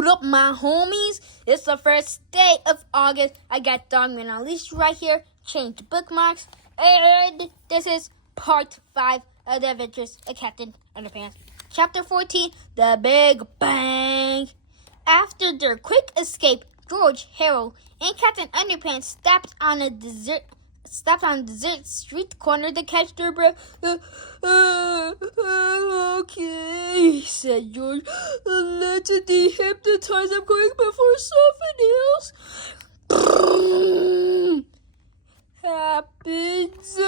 What up, my homies? It's the first day of August. I got Dogman Unleashed right here. Change bookmarks. And this is part 5 of the Adventures of Captain Underpants. Chapter 14, The Big Bang. After their quick escape, George, Harold, and Captain Underpants stopped on a desert street corner to catch their breath. Okay, said George. Let's dehypnotize. I'm going before something else happens.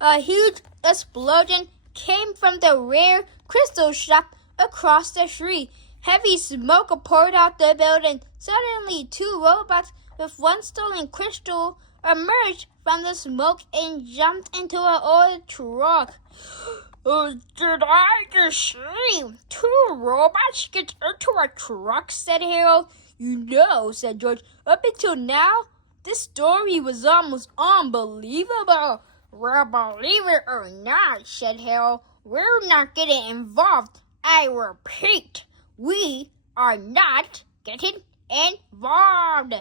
A huge explosion came from the rare crystal shop across the street. Heavy smoke poured out the building. Suddenly, 2 robots with 1 stolen crystal emerged from the smoke and jumped into an old truck. Did I just see 2 robots get into a truck? Said Harold. You know, said George, up until now, this story was almost unbelievable. Well, believe it or not, said Harold, we're not getting involved. I repeat, we are not getting involved.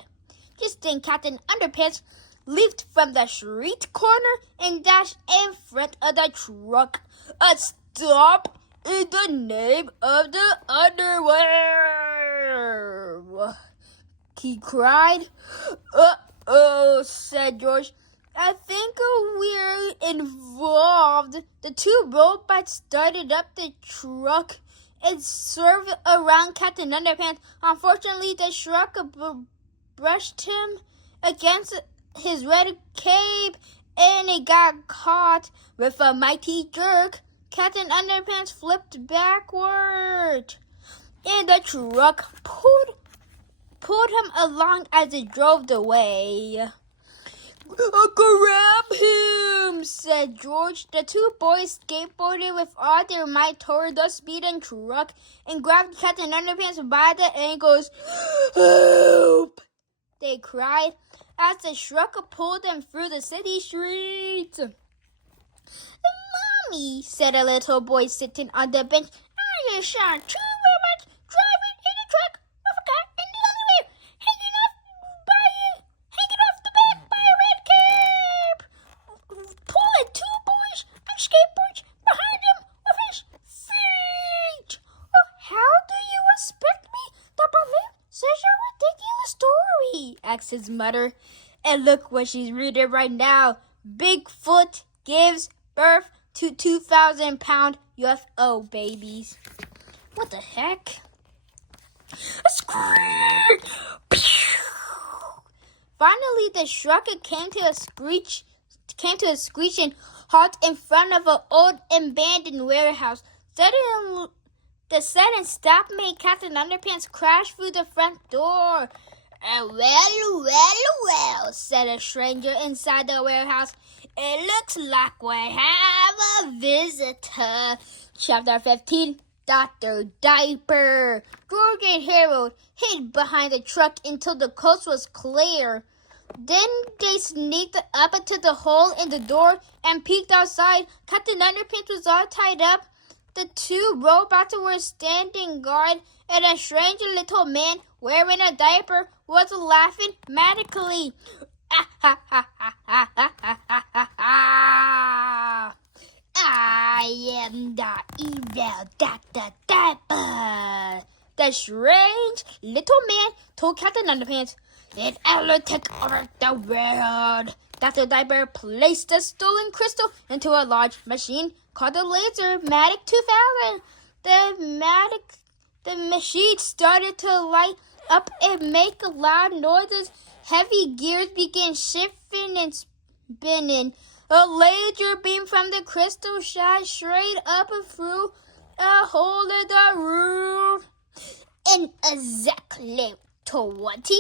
Just then, Captain Underpants leaped from the street corner and dashed in front of the truck. A stop in the name of the underwear, he cried. Uh-oh, said George. I think we're involved. The 2 robots started up the truck and swerved around Captain Underpants. Unfortunately, the truck brushed him against his red cape, and it got caught. With a mighty jerk, Captain Underpants flipped backward, and the truck pulled him along as it drove away. Grab him, said George. The 2 boys skateboarded with all their might toward the speeding truck and grabbed Captain Underpants by the ankles. Help! They cried as the truck pulled them through the city streets. Mommy, said a little boy sitting on the bench, I just saw 2 robots driving in a truck with a guy in the elevator, hanging off the back by a red cape, pulling 2 boys on skateboards behind him with his feet. Well, how do you expect me to believe such a ridiculous story? Asked his mother. And look what she's reading right now. Bigfoot gives birth to 2,000-pound UFO babies. What the heck? A screech! Finally, the truck came to a screeching halt in front of an old abandoned warehouse. The sudden stop made Captain Underpants crash through the front door. Well, said a stranger inside the warehouse. It looks like we have a visitor. Chapter 15, Dr. Diaper. George and Harold hid behind the truck until the coast was clear. Then they sneaked up into the hole in the door and peeked outside. Captain Underpants was all tied up. The 2 robots were standing guard, and a strange little man wearing a diaper was laughing manically. I am the evil Dr. Diaper. The strange little man told Captain Underpants, and I will take over the world. Dr. Diaper placed the stolen crystal into a large machine called the Laser-Matic 2000. The machine started to light up and make loud noises. Heavy gears began shifting and spinning. A laser beam from the crystal shot straight up through a hole in the roof. In exactly 20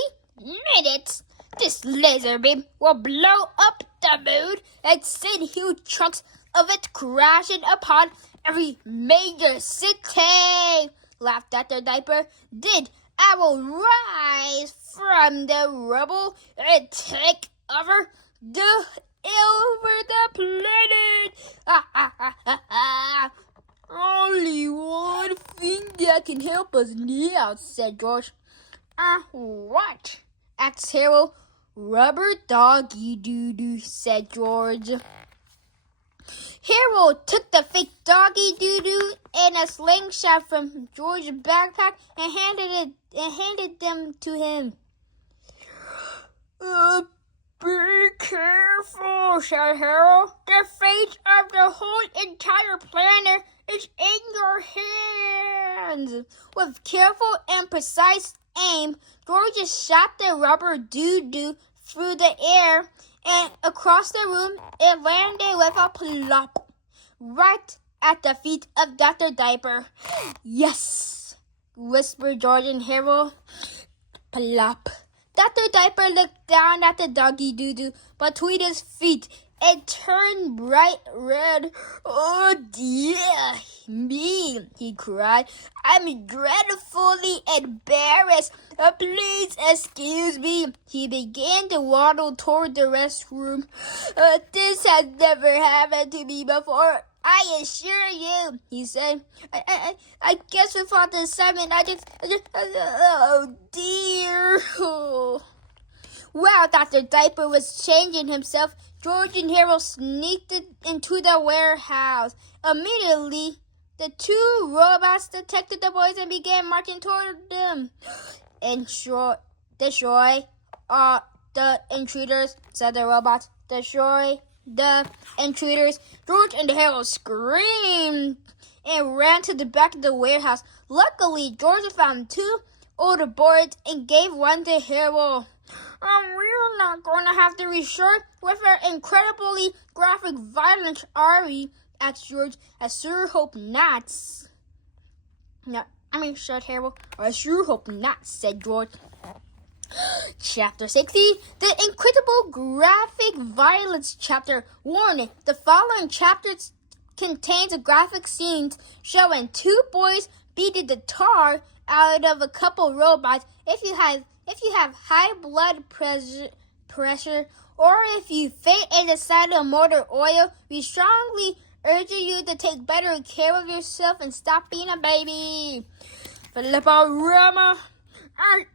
minutes, this laser beam will blow up the moon and send huge chunks of it crashing upon every major city, laughed Dr. Diaper. Then I will rise from the rubble and take over the planet. Only one thing that can help us now, said George. What? asked Harold. Rubber doggy doo-doo, said George. Harold took the fake doggy doo-doo and a slingshot from George's backpack and handed them to him. Be careful, said Harold. The fate of the whole entire planet is in your hands. With careful and precise aim, George shot the rubber doo-doo through the air and across the room. It landed with a plop right at the feet of Dr. Diaper. Yes, whispered George and Harold. Plop. Dr. Diaper looked down at the doggy doo-doo between his feet. It turned bright red. Oh dear me, he cried. I'm dreadfully embarrassed. Please excuse me. He began to waddle toward the restroom. This has never happened to me before, I assure you, he said. I guess without the assignment, oh dear. While Dr. Diaper was changing himself, George and Harold sneaked into the warehouse. Immediately, the two robots detected the boys and began marching toward them. Destroy the intruders, said the robots. Destroy the intruders. George and Harold screamed and ran to the back of the warehouse. Luckily, George found two older boys and gave one to Harold. We're not going to have to resort with our incredibly graphic violence, are we? asked George. I sure hope not. Said Harold. I sure hope not, said George. Chapter 60, the incredible graphic violence chapter. Warning, the following chapter contains graphic scenes showing two boys beating the tar out of a couple robots. If you have high blood pressure, or if you faint in the sight of motor oil, we strongly urge you to take better care of yourself and stop being a baby. Philippa as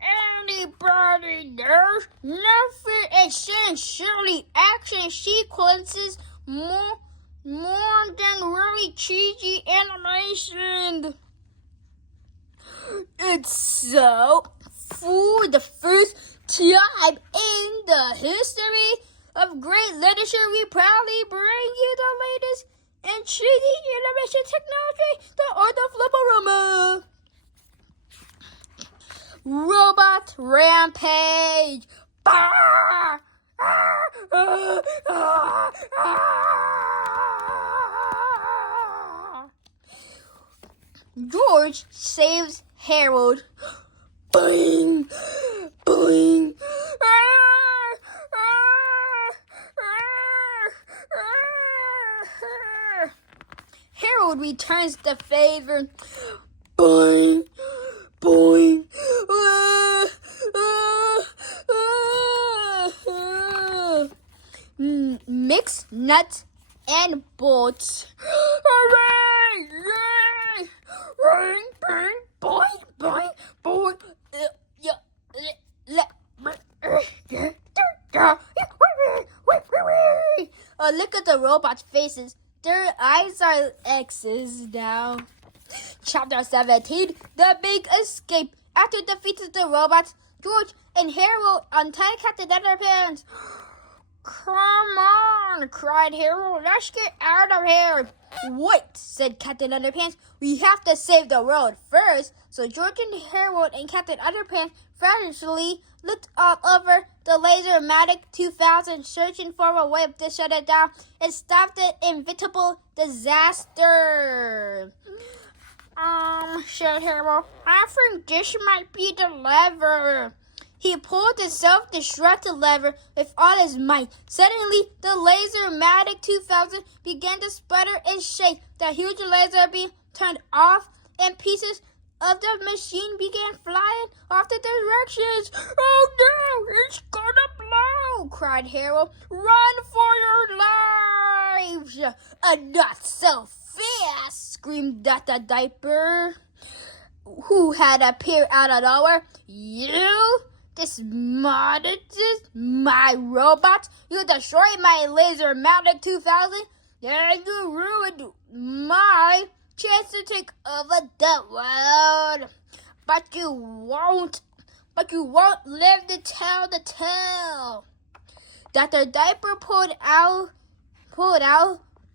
anybody knows, nothing is essentially action sequences more than really cheesy animation. And so, for the first time in the history of great literature, we proudly bring you the latest intriguing animation technology, the art of Flipperama. Robot Rampage. George saves Harold. Boing, boing. Harold returns the favor. Boing, boing. Mix nuts and bolts. Hooray! Yay! Boing, boing, boing, boing, look at the robots' faces. Their eyes are X's now. Chapter 17, The Big Escape. After defeating the robots, George and Harold untied Captain Underpants. Come on, cried Harold. Let's get out of here. Wait, said Captain Underpants. We have to save the world first. So George and Harold and Captain Underpants frantically looked all over the Laser-matic 2000, searching for a way to shut it down and stop the inevitable disaster. Said Harold. I think this might be the lever. He pulled the self-destruct lever with all his might. Suddenly, the Laser-matic 2000 began to sputter and shake. The huge laser beam turned off, and pieces of the machine began flying off the directions. Oh no, it's gonna blow, cried Harold. Run for your knives. Not so fast, screamed Dr. Diaper, who had appeared out of nowhere. You dismounted my robot. You destroyed my laser mounted 2000. And you ruined my chance to take over the world. But you won't live to tell the tale. Dr. Diaper pulled out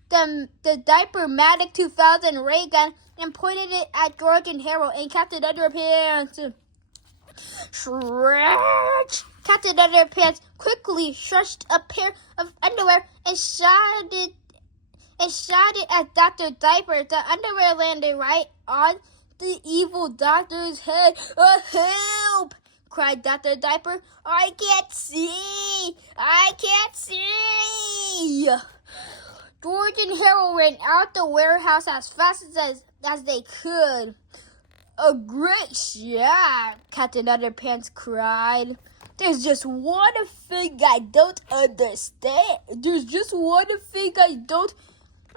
the Diaper-matic 2000 ray gun and pointed it at George and Harold and Captain Underpants. Stretch! Captain Underpants quickly stretched a pair of underwear and shot it at Dr. Diaper. The underwear landed right on the evil doctor's head. Help! Cried Dr. Diaper. I can't see! George and Harold ran out the warehouse as fast as they could. A great shot, Captain Underpants cried. There's just one thing I don't understand.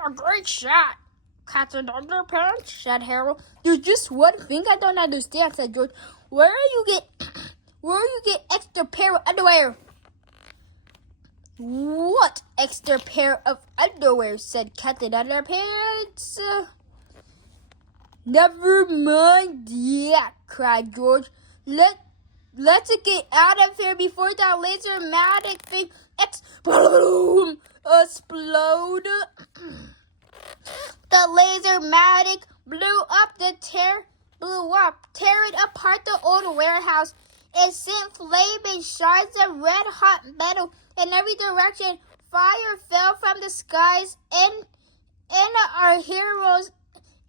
A great shot, Captain Underpants, said Harold. There's just one thing I don't understand, said George. Where you get extra pair of underwear? What extra pair of underwear? Said Captain Underpants. Never mind that, cried George. Let's get out of here before that laser-matic thing explode. The laser-matic tearing apart the old warehouse. It sent flaming shards of red-hot metal in every direction. Fire fell from the skies and our heroes,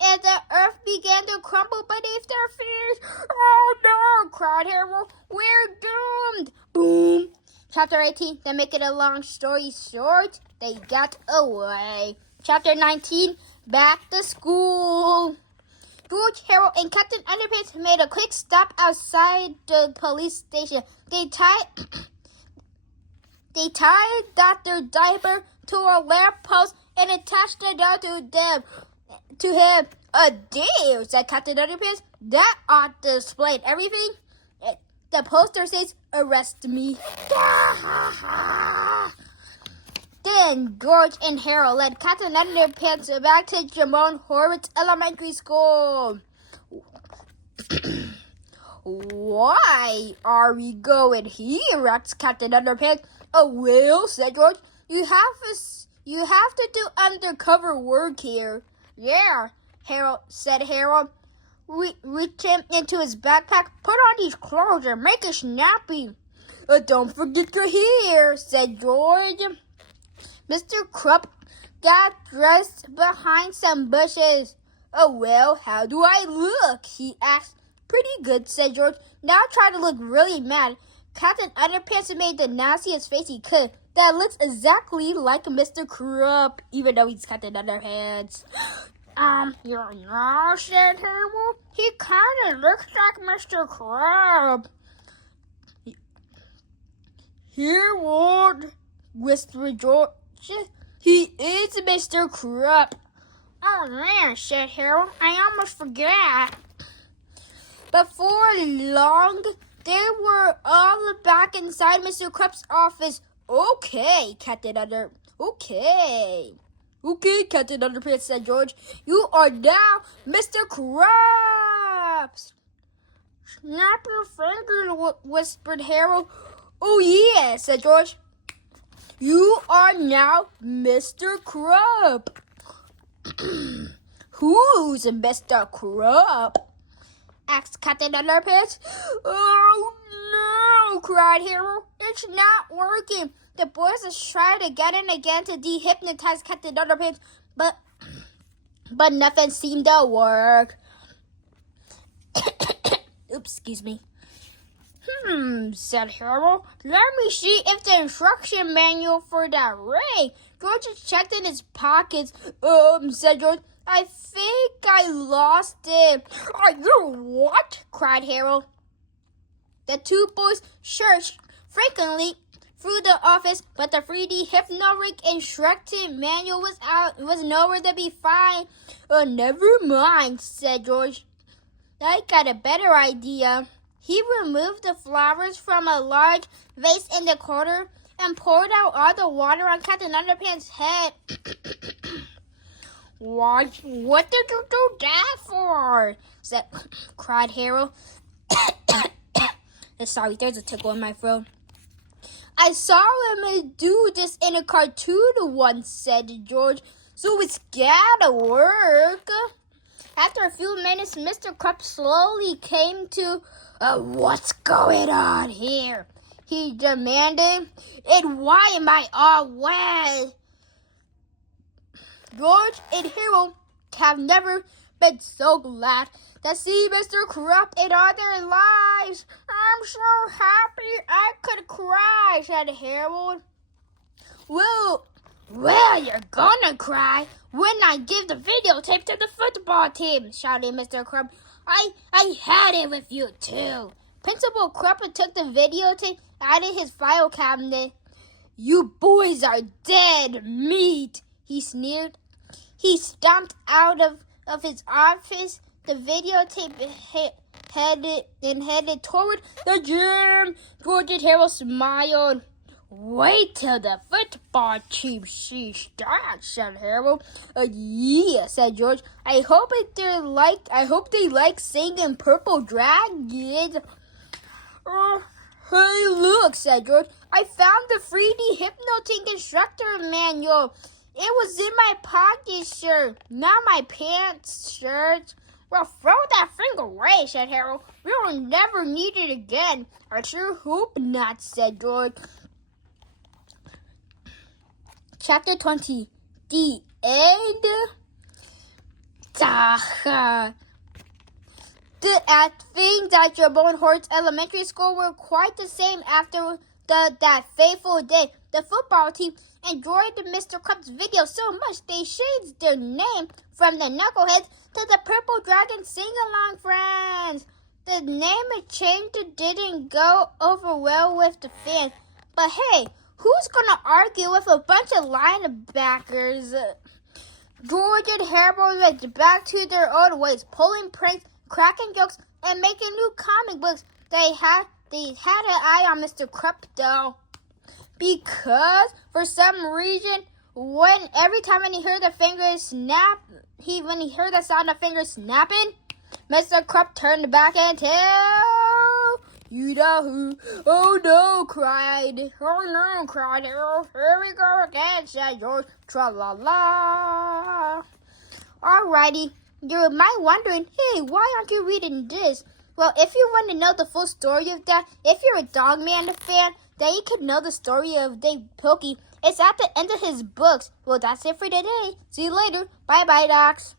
and the earth began to crumble beneath their feet. Oh no, cried Harold. We're doomed. Boom. Chapter 18, to make it a long story short, they got away. Chapter 19, back to school. George, Harold, and Captain Underpants made a quick stop outside the police station. They tied Dr. Diaper to a lamppost and attached the dog to him. A deal, said Captain Underpants. That ought to explain everything. The poster says, arrest me. Then George and Harold led Captain Underpants back to Jamon Horwitz Elementary School. Why are we going here? Asked Captain Underpants. Oh, well, said George, you have to do undercover work here. Yeah, said Harold, reaching into his backpack. Put on these clothes and make it snappy. Don't forget your hair, said George. Mr. Krupp got dressed behind some bushes. Oh, well, how do I look? He asked. Pretty good, said George. Now try to look really mad. Captain Underpants made the nastiest face he could. That looks exactly like Mr. Krupp, even though he's Captain Underpants. You know, said Harold. He kind of looks like Mr. Krupp. Harold, whispered George. He is Mr. Krupp. Oh, man, said Harold. I almost forgot. Before long, they were all back inside Mr. Krupp's office. Okay, Captain Underpants, said George. You are now Mr. Krupp. Snap your fingers, whispered Harold. Oh, yeah, said George. You are now Mr. Krupp. Who's Mr. Krupp? Asked Captain Underpants. Oh, no, cried Harold. It's not working. The boys are trying again and again to dehypnotize Captain Underpants, but nothing seemed to work. Oops, excuse me. Said Harold. Let me see if the instruction manual for that ray. George checked in his pockets. Said George. I think I lost it. Are you what? Cried Harold. The two boys searched through the office, but the 3D hypno-rig instructed manual was nowhere to be found. Oh, never mind, said George. I got a better idea. He removed the flowers from a large vase in the corner and poured out all the water on Captain Underpants' head. What did you do that for? cried Harold. Sorry, there's a tickle in my throat. I saw him do this in a cartoon once, said George, so it's gotta work. After a few minutes, Mr. Krupps slowly came to, what's going on here? He demanded. And why am I all wet? George and Harold have never been so glad to see Mr. Krupps in all their lives. I'm so happy I could cry, said Harold. Well, you're gonna cry when I give the videotape to the football team, shouted Mr. Krupps. I had it with you, too. Principal Krupps took the videotape out of his file cabinet. You boys are dead meat, he sneered. He stomped out of his office. The videotape headed toward the gym. George and Harold smiled. Wait till the football team sees that, said Harold. Yeah, said George. I hope they like singing Purple Dragons. Hey, look, said George. I found the 3D Hypnotic Instructor manual. It was in my pocket shirt, not my pants shirt. Well, throw that thing away, said Harold. We will never need it again. I sure hope not, said George. Chapter 20. The end. The things at Jabon Hort's elementary school were quite the same after that fateful day. The football team enjoyed Mr. Krupps' video so much they changed their name from the Knuckleheads to the Purple Dragon Sing-Along Friends. The name change didn't go over well with the fans. But hey, who's gonna argue with a bunch of linebackers? George and Harold went back to their old ways, pulling pranks, cracking jokes, and making new comic books. They had an eye on Mr. Krupps, though. Because, for some reason, every time he heard the fingers snap, when he heard the sound of fingers snapping, Mr. Krupps turned back and tell you know who. Oh no, cried Harold. Here we go again, said George. Tra-la-la. Alrighty, you might wondering, hey, why aren't you reading this? Well, if you want to know the full story of that, if you're a Dogman fan, then you can know the story of Dave Pilkey. It's at the end of his books. Well, that's it for today. See you later. Bye-bye, Docs.